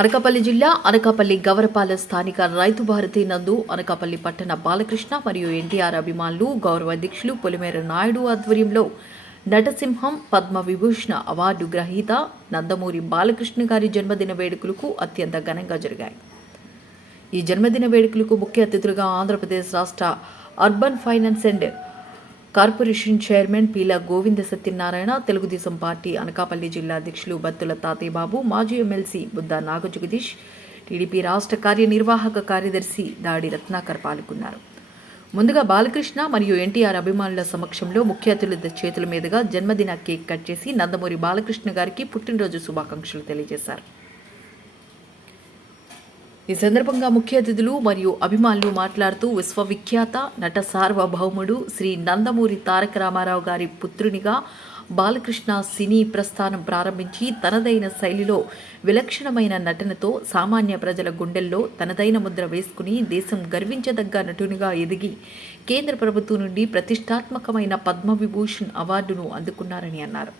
అనకాపల్లి జిల్లా అనకాపల్లి గవరపాల స్థానిక రైతు భారతి నందు అనకాపల్లి పట్టణ బాలకృష్ణ మరియు ఎన్టీఆర్ అభిమానులు గౌరవ అధ్యక్షులు పొలిమేర నాయుడు ఆధ్వర్యంలో నటసింహం పద్మ విభూషణ అవార్డు గ్రహీత నందమూరి బాలకృష్ణ గారి జన్మదిన వేడుకలకు అత్యంత ఘనంగా జరిగాయి. ఈ జన్మదిన వేడుకలకు ముఖ్య అతిథులుగా ఆంధ్రప్రదేశ్ రాష్ట్ర urban finance and corporation chairman Peela Govinda Satyanarayana Telugu Desam party Anakapalli జిల్లా అధ్యక్షులు బత్తుల తాతయ్యబాబు మాజీ ఎమ్మెల్సీ బుద్ధ నాగజగదీష్ టీడీపీ రాష్ట్ర కార్యనిర్వాహక కార్యదర్శి దాడి రత్నాకర్ పాల్గొన్నారు. ముందుగా బాలకృష్ణ మరియు ఎన్టీఆర్ అభిమానుల సమక్షంలో ముఖ్య అతిథుల చేతుల మీదుగా జన్మదిన కేక్ కట్ చేసి నందమూరి బాలకృష్ణ గారికి పుట్టినరోజు శుభాకాంక్షలు తెలియజేశారు. ఈ సందర్భంగా ముఖ్య అతిథులు మరియు అభిమానులు మాట్లాడుతూ విశ్వవిఖ్యాత నట సార్వభౌముడు శ్రీ నందమూరి తారక రామారావు గారి పుత్రునిగా బాలకృష్ణ సినీ ప్రస్థానం ప్రారంభించి తనదైన శైలిలో విలక్షణమైన నటనతో సామాన్య ప్రజల గుండెల్లో తనదైన ముద్ర వేసుకుని దేశం గర్వించదగ్గ నటునిగా ఎదిగి కేంద్ర ప్రభుత్వం నుండి ప్రతిష్టాత్మకమైన పద్మవిభూషణ్ అవార్డును అందుకున్నారని అన్నారు.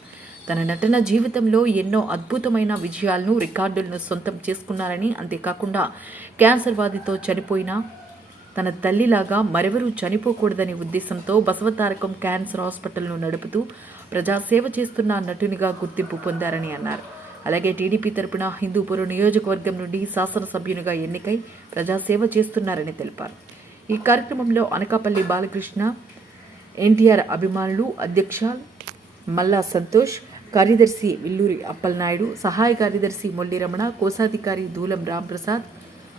తన నటన జీవితంలో ఎన్నో అద్భుతమైన విజయాలను రికార్డులను సొంతం చేసుకున్నారని అంతేకాకుండా క్యాన్సర్ వ్యాధితో చనిపోయిన తన తల్లిలాగా మరెవరూ చనిపోకూడదనే ఉద్దేశంతో బసవతారకం క్యాన్సర్ హాస్పిటల్ను నడుపుతూ ప్రజాసేవ చేస్తున్న నటునిగా గుర్తింపు పొందారని అన్నారు. అలాగే టీడీపీ తరపున హిందూపురం నియోజకవర్గం నుండి శాసనసభ్యునిగా ఎన్నికై ప్రజాసేవ చేస్తున్నారని తెలిపారు. ఈ కార్యక్రమంలో అనకాపల్లి బాలకృష్ణ ఎన్టీఆర్ అభిమానులు అధ్యక్ష మల్లా సంతోష్ కార్యదర్శి విల్లూరి అప్పలనాయుడు సహాయ కార్యదర్శి మొల్లి రమణ కోశాధికారి దూలం రాంప్రసాద్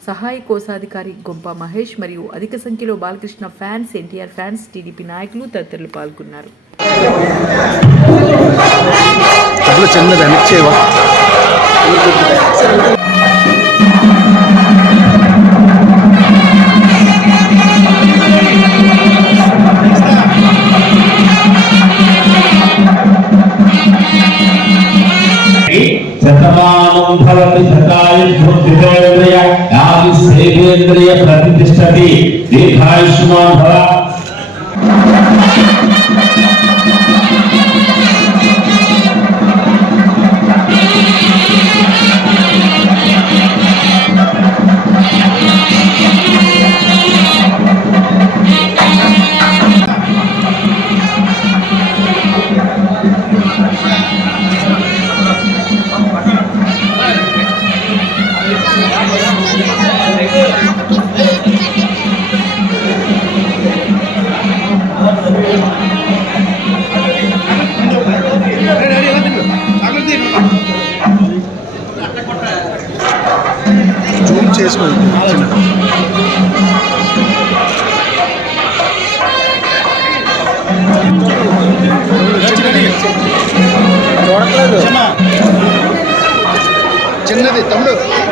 సహాయ కోశాధికారి గొంప మహేష్ మరియు అధిక సంఖ్యలో Balakrishna fans NTR fans TDP నాయకులు తదితరులు పాల్గొన్నారు. చిన్నది దీర్ఘాయుష్మాన్ భవ చిన్నది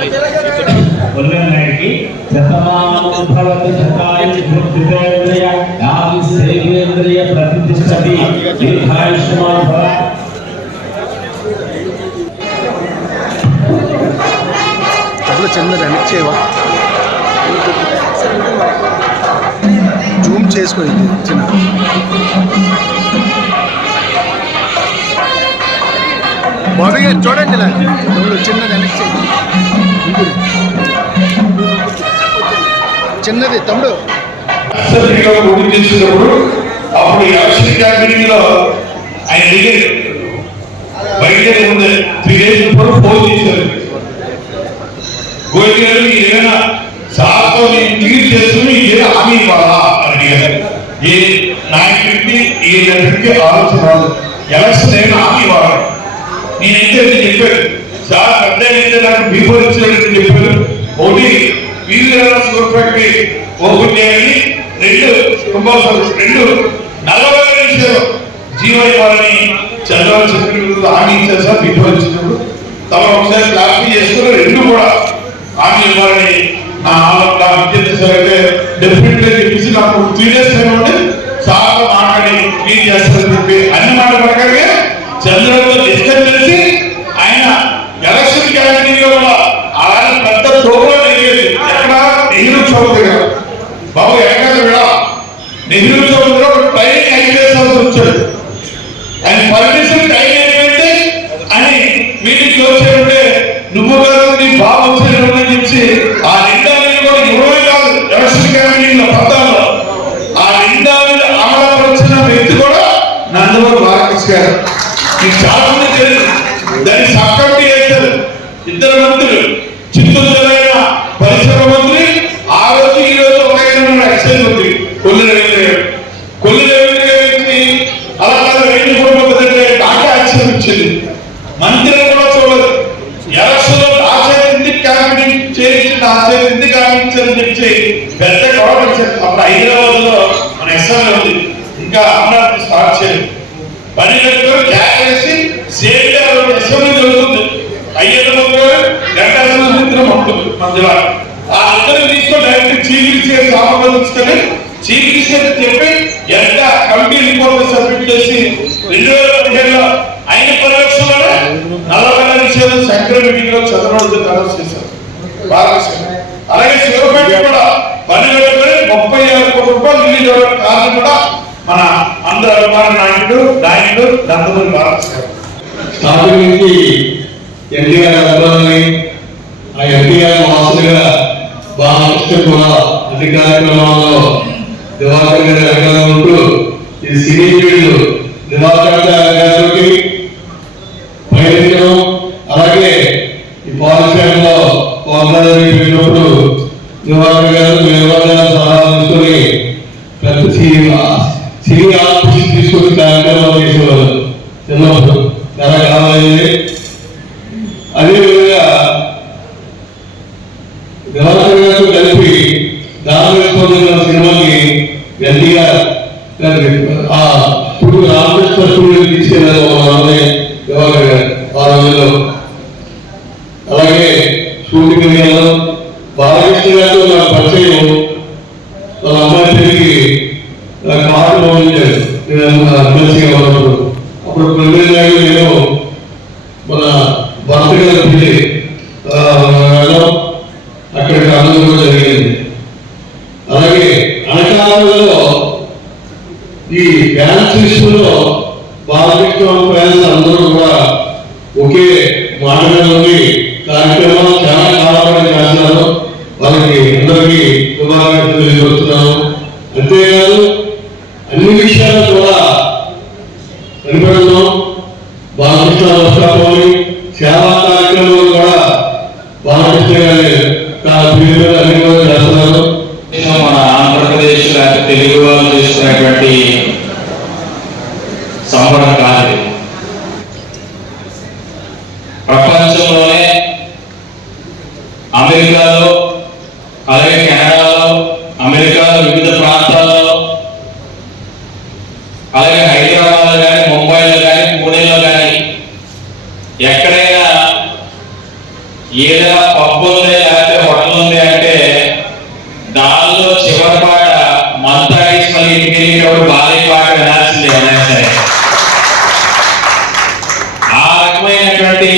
తమ్ముడు కొల్లనాయుడికి శతమానం భవతి సేవేంద్రియ ప్రతిష్టతి దీర్ఘాయుష్మాన్ భవ చేయవా జూమ్ చేసుకో చిన్న బాబీ గారు చూడండి ఇలా తమ్ముడు చిన్నది వెనక్కి చిన్నది తమ్ముడు. అసెంబ్లీలో పోటీ చేసినప్పుడు అప్పుడు యాక్షన్ క్యాంపెయినింగ్ ఆయన దిగారు బయట ఉంది త్రీ డేస్ బిఫోర్ ఫోన్ చేశారు. గోవింద్ గారు మీరు ఏమైనా సార్తో నేను క్లియర్ చేస్తున్నా ఏ హామీ ఇవ్వాలా? అని అడిగారు. ఏ నాయకుడికి ఏ నటుడికి ఆలోచన రాదు. ఎలక్షన్ ఏమైనా హామీ ఇవ్వాలి? నేనైతే చెప్పాను. అది చెప్పాను నాకు బీఫోర్ ఇచ్చినట్టు చెప్పారు ఒకటి వీధి షుగర్ ఫ్యాక్టరీ ఓపెన్ చేయాలి రెండు కంపల్సరీ రెండు నలభై నిమిషాలు జీవో ఇవ్వాలని చంద్రబాబు చెప్పినప్పుడు హామీ ఇచ్చారు సార్ బిఫోర్ ఇచ్చినప్పుడు తమ ఒకసారి క్లారిఫై చేసుకుని రెండు కూడా హామీ ఇవ్వాలని నా ఆలోచన విద్యార్థి సార్ అయితే డెఫినెట్గా చెప్పేసి నాకు త్రీ డేస్ టైం ఉంటే సార్ మాట్లాడి క్లీన్ చేస్తారని చెప్పి అన్ని మాట ప్రకారంగా చంద్రబాబు డిస్కస్ చేసి నెహ్రూ ఎక్కడ కూడా నెహ్రూ వచ్చాడు ఆయన పర్మిషన్ టైం అని మీటింగ్ క్లోజ్ నువ్వు కాదు నీ బాబు వచ్చాడు ఆ నిండాన్ని కూడా ఇవ్వడమే కాదు. ఎలక్షన్ పద్దాలో ఆ నిండాన్ని అమలుపరిచిన వ్యక్తి కూడా నందమూరి బాలకృష్ణ గారు మీకు చాలా మంది తెలియదు దాన్ని సబ్ కమిటీ చేశారు ఇద్దరు మంత్రులు చిత్తూరు జిల్లా పరిశ్రమ మంత్రి ఆ రోజు ఈ రోజు ఒక ఆయన ఉన్నాడు ఎక్సైజ్ మంత్రి కొల్లు రవీంద్ర గారు కొల్లు రవీంద్ర గారికి అలా కాదు రైతు కుటుంబంటే డాటా యాక్షన్ ఇచ్చింది మంత్రి కూడా చూడదు ఎలక్షన్లో నా చేతి ఎందుకు క్యాబినెట్ చేసి నా చేతి ఎందుకు క్యాబినెట్ చెప్పి పెద్ద గొడవ చేశారు అప్పుడు హైదరాబాద్లో మన ఎస్ఆర్ ఉంది ఇంకా అమరావతి స్టార్ట్ చేయలేదు పని కట్టుకొని క్యాక్ వేసి సేమ్ అసెంబ్లీ జరుగుతుంది అయ్యన్న గారు గంటా సముద్రం ఉంటుంది మధ్యలో ఆ అందరూ తీసుకొని డైరెక్ట్ చీఫ్ మినిస్టర్ ఆమోదించుకొని చీఫ్ చెప్పి ఎంత కమిటీ రిపోర్ట్ సబ్మిట్ చేసి రెండు వేల పదిహేడులో ఆయన పర్యవేక్షణలోనే నలభై నిషేధం శంకర మీటింగ్లో చంద్రబాబు అనౌన్స్ చేశారు. అలాగే శివపేట కూడా పని కట్టుకొని ముప్పై ఆరు కోట్ల రూపాయలు రిలీజ్ అవ్వడానికి కారణం కూడా మన అందరు అభిమాన నాయకుడు నాయకుడు నందమూరి బాలకృష్ణ గారు. ఎన్టీఆర్ అభిమానులని ఆ ఎన్టీఆర్ వాసులుగా బాగా కూడా అన్ని కార్యక్రమాల్లో దివాకర్ గారి వెనకాల ఉంటూ ఈ సినీ ఫీల్డ్ దివాకర్ గారికి అలాగే ఈ పాలసీలో పోరాటం పెట్టినప్పుడు దివాకర్ గారు నిర్వహణ సలహా తీసుకొని పెద్ద సినీ సినీ ఆర్టిస్ట్ తీసుకొని కార్యక్రమాలు చేసేవారు చిన్నప్పుడు చాలా కావాలైంది అదేవిధంగా దివాకర్ గారితో కలిపి దాని పొందిన సినిమాకి ఎన్టీఆర్ గారి ఆ ఇప్పుడు రామకృష్ణ స్టూడియో తీసుకెళ్ళారు మా నాన్నయ్య దివాకర్ గారు ఆ రోజుల్లో అలాగే షూటింగ్ ఏరియాలో బాలకృష్ణ గారితో నా పరిచయం. వాళ్ళ అమ్మాయి తిరిగి నాకు మాట పంపించాడు ఎమ్మెల్సీగా ఉన్నప్పుడు. అప్పుడు ప్రవీణ్ గారు నేను మన భర్త గారు పెళ్ళి అక్కడికి అందరూ కూడా జరిగింది. అలాగే అనకాలంలో ఈ డ్యాన్స్ విషయంలో బాలకృష్ణ ఫ్యాన్స్ అందరూ ఒకే మాట మీద ఉండి కార్యక్రమాలు చాలా కాలపడి చేస్తున్నారు వాళ్ళకి అందరికీ శుభాకాంక్షలు తెలియజేస్తున్నాను. అంతేకాదు అన్ని విషయాలు కూడా కనిపెడుతున్నాం. బాలకృష్ణ వస్తాపోని సేవా కార్యక్రమాలు కూడా బాలకృష్ణ గారి పేరు అన్ని కూడా చేస్తున్నారు. మన ఆంధ్రప్రదేశ్ తెలుగు వాళ్ళు చేస్తున్నటువంటి పప్పు ఉంది లేకపోతే హోటల్ ఉంది అంటే దానిలో చివరి పాట మంతాడేసి మళ్ళీ ఇంటికి వెళ్ళేటప్పుడు బాలయ్య పాట వినాల్సిందే ఎవరైనా సరే. ఆ రకమైనటువంటి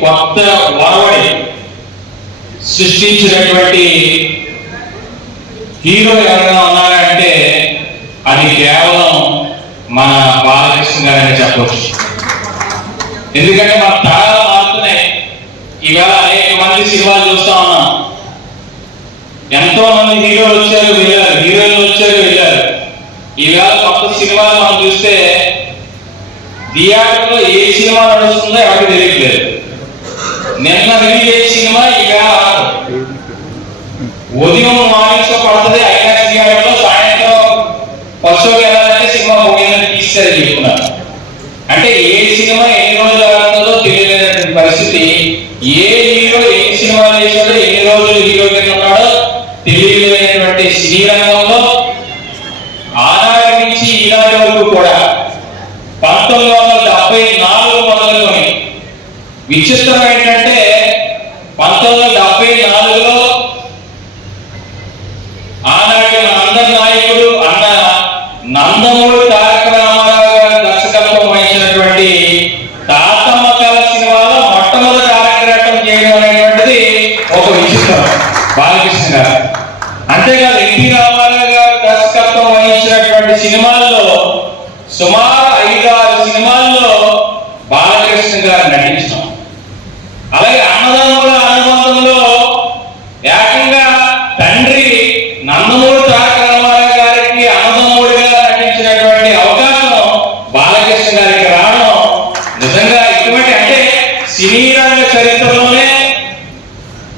కొత్త వరవడి సృష్టించినటువంటి హీరో ఎవరైనా ఉన్నారంటే అది కేవలం మన బాలకృష్ణ గారని చెప్పవచ్చు ఎందుకంటే మన తరాలు మారుతున్నాయి. ఈవేళ అనేక మంది సినిమాలు చూస్తా ఉన్నాం. ఎంతో మంది హీరోలు వచ్చారు వెళ్ళారు. హీరోయిన్లు వచ్చారు వెళ్ళారు. ఈవేళ కొత్త సినిమాలు మనం చూస్తే థియేటర్లో ఏ సినిమా నడుస్తుందో ఎవరికి తెలియట్లేదు. నిన్న రిలీజ్ అయ్యే సినిమా ఈవేళ ఉదయం మార్నింగ్ పడుతుంది ఐనాక్స్ థియేటర్లో సాయంత్రం ఫస్ట్ షోకి వెళ్ళాలంటే సినిమా పోయిందని తీసేది చెప్తున్నారు అంటే ఏ సినిమా ఎన్ని రోజులు ఆడుతుందో తెలియలేనటువంటి పరిస్థితి ఏ హీరో ఏ పంతొమ్మిది వందల డెబ్బై నాలుగు మొదలుకొని విచిత్రం ఏంటంటే పంతొమ్మిది వందల డెబ్బై నాలుగులో ఆనాటి మనందరి నాయకుడు అన్న నందమూడు తారక రామారావు గారి దర్శకత్వం వహించినటువంటి తాతమ్మ కళ సినిమాలో మొట్టమొదటి అరంగేటం చేయడం అనేటువంటిది ఒక విచిత్రం బాలకృష్ణ గారు. అంతేకాదు ఎన్టీ రామారావు గారు దర్శకత్వం వహించినటువంటి సినిమాల్లో సుమారు ఐదు ఆరు సినిమాల్లో బాలకృష్ణ గారు నటించాం అలాగే అన్నదమ్ముల అనుబంధంలో ఏకంగా తండ్రి నందమూరి తారక రామారావు గారికి అన్నదమ్ముడిగా నటించినటువంటి అవకాశం బాలకృష్ణ గారికి రావడం నిజంగా ఇటువంటి అంటే సినీ చరిత్రలోనే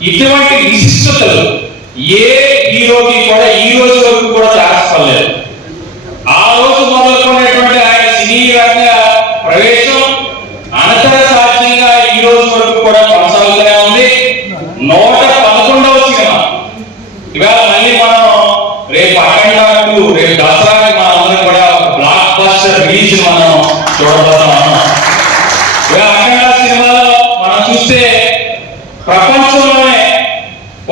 ఇటువంటి విశిష్టతలు ఏ హీరోకి కూడా ఈ రోజు వరకు కూడా తారసపడలేదు ఆ రోజు మొదలుకున్నటువంటి ఆయన సినీ రంగ ప్రవేశం అనంతర సాధ్యంగా ఈ రోజు వరకు కూడా కొనసాగుతూనే ఉంది. నూట పదకొండవ సినిమా. ఇవాళ మళ్ళీ మనం రేపు అఖండాకు రేపు దసరాకి మనం అందరం కూడా బ్లాక్ బస్టర్ రిలీజ్ మనం చూడబోతున్నాం ఇవాళ అఖండ సినిమాలో మనం చూస్తే ప్రపంచంలోనే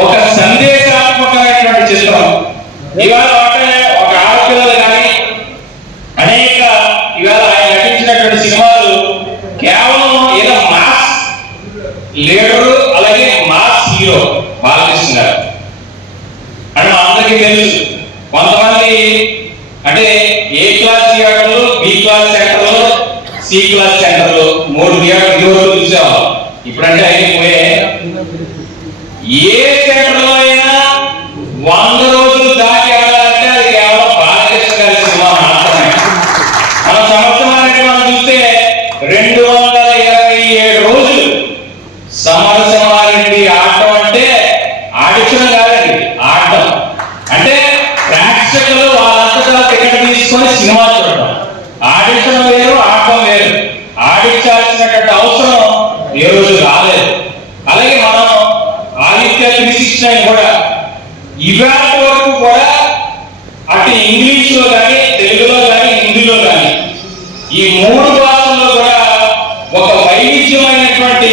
ఒక సందేశాత్మకమైనటువంటి చిత్రం ఇవాళ అంటే ఒక ఆడపిల్లలు కానీ అనేక ఇవాళ ఆయన నటించినటువంటి సినిమాలు కేవలం ఏదో మాస్ లీడరు అలాగే మాస్ హీరో బాలకృష్ణ గారు కొంతమందికి తెలుసు కొంతమంది అంటే ఏ క్లాస్ థియేటర్లు బి క్లాస్ సెంటర్లు సి క్లాస్ సెంటర్లు మూడు థియేటర్ ఇదివరకు చూసాము ఇప్పుడంటే అయిపోయే. ఏ సెంటర్లో అయినా వంద రోజులు దాటి ఆడాలంటే అది కేవలం బాలకృష్ణ గారి సినిమా మాత్రమే మన సంవత్సరానికి మనం చూస్తే రెండు వందల ఇరవై ఏడు రోజులు సమరసింహారెడ్డి ఆడటం అంటే ఆడించడం కాదండి ఆడటం అంటే ప్రేక్షకులు వాళ్ళంతటా టికెట్ తీసుకొని సినిమా చూడడం ఆడించడం వేరు ఆడటం వేరు ఆడించాల్సినటువంటి అవసరం ఏ రోజు రాలేదు అలాగే మనం ఆదిత్య త్రీ సిక్స్ నైన్ కూడా ఇవాళ వరకు కూడా అటు ఇంగ్లీష్లో కానీ తెలుగులో కానీ హిందీలో కానీ ఈ మూడు భాగంలో కూడా ఒక వైవిధ్యమైనటువంటి